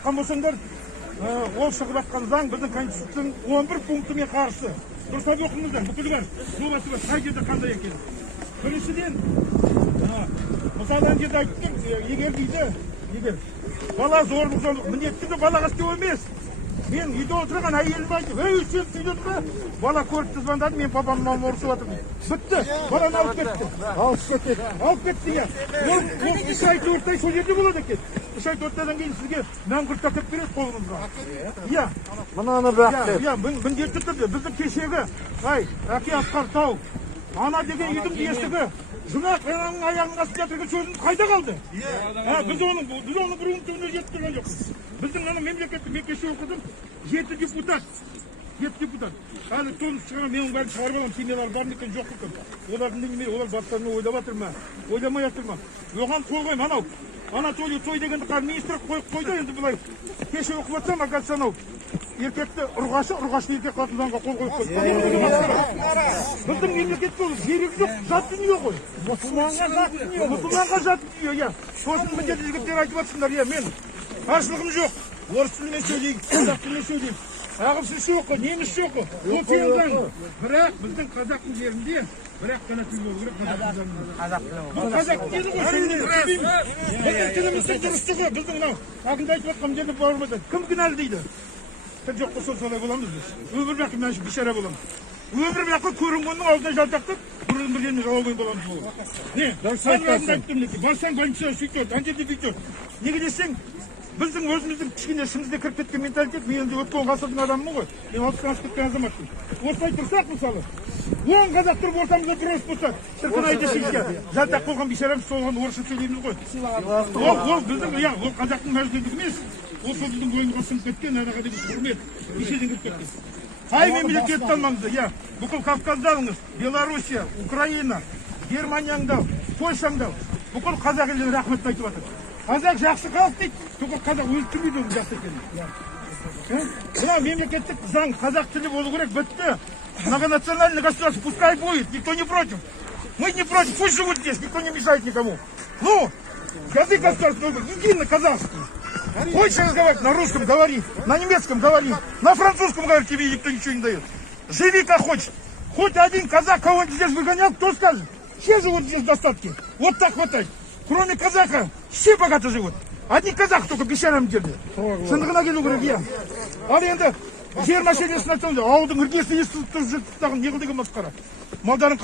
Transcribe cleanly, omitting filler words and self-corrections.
жатқан болсаңдар, ол шығып жатқан заң біздің конституцияның 11 пунктіне қарсы. Дұрыстап оқыңыздар, бүкіл бар, жобасы бар, қай жерде қандай екен. Біріншіден, мысалы ана жерде айттым, егер дейді, бала зорлық, міндетті балаға істеу емес. Мен үйде отырған әйелім айтып, ей, сен сөйледің ба? Бала көріпті звондады, мен папам мамам ұрысып жатырмын. Бітті, баланы алып кетті. Алып кетті, иә. Ол 3 ай 4 ай сол жерде болады екен. 3 ай 4 айдан кейін сізге мәңгүрт әкеп береді қолыңызға. Иә. Мынаны бірақ. Иә, міндетті түрде біздің кешегі, әке Асқар Тау, ана деген үйдің есігі, Жунақ ананың аяғының астында жатырған сөзіміз қайда қалды? Біз оны бір түбіне жетіп тұрған жоқпыз. Біздің ана мемлекеттік мен кеше оқыдым, 7 депутат. Әлі тоны шығарған, менің бәрін шығарып алам, семьялар бар екен, жоқ екен. Олардың неме, олар бастарына ойлап жатыр ма? Ойламай жатыр ма? Оған қол қойма, анау. Анатолий той дегенді министр қойып қойды, енді бұлай. Кеше оқып жатсам, оказывается, анау. Еркекті ұрғашын еркек қылатын заңға қол қойып қойды. Біздің мемлекетте ол жерек жоқ, жат дүние ғой. Мұсылманға жат дүние, иә. Сосын міндетті жігіттер айтып жатсыңдар, иә, мен қарсылығым жоқ. Орыс тілімен сөйлейік, қазақ тілімен сөйлейік. Ағылшынша оқы, немісше оқы. Ол сенің заң. Бірақ біздің қазақтың жерінде бірақ қана тіл болу керек, қазақ тілі. Бұл қазақ тілі ғой, біздің тіліміздің дұрыстығы, біздің мынау ақында айтып жатқан жерде бармады. Кім кінәлі дейді? Тіл жоқ болса солай боламыз біз. Өмір бақи мәнші бишара боламыз. Өмір бақи көрінгеннің аузына жалтақтап, бір жеріне жауабын боламыз бұл. Не? Барсаң больница сөйтеді, ана жерде бүйтеді. Неге десең, біздің өзіміздің кішкене ішімізде кіріп кеткен менталитет, мен енді өткен ғасырдың адамымын ғой. Мен 60-тан асып кеткен азаматпын. Осылай тұрсақ, мысалы, 10 қазақ тұрып ортамызда тұрыс болса, шіркін-ай десеңізге, жалтақ болған бишарамыз соған орысша сөйлейміз ғой. Ол біздің, ол қазақтың мәжбүрлігі емес. Ол сол біздің бойымызға сіңіп кеткен, анаға деген құрмет, кешеден кіріп кеткен. Қай мемлекетті алмаңыз, бүкіл Кавказды алыңыз, Белоруссия, Украина, Германияңды, Польшаңды, бүкіл қазақ елден рахмет айтып жатыр. Қазақ жақсы халық дейді, только қазақ өлтірмейді оның жақсы екенін. Мына мемлекеттік заң, қазақ тілі болу керек, бітті. Многонациональное государство, пускай будет, никто не против. Мы не против, пусть живут здесь, никто не мешает никому. Ну, язык государственный, иди на казахский. Хочешь разговаривать, на русском говори, на немецком говори, на французском говори, тебе никто ничего не дает. Живи как хочешь. Хоть один казах кого-нибудь здесь выгонял, кто скажет? Все живут здесь в достатке. Вот так хватает. Кроме казаха, все богато живут. Одни казах только бишарам жерде. Шындығына келу керек, иә. Ал енді жер мәселесін айтсаңыз, ауылдың іргесін естіп тұрып не қыл деген масқара. Малдарын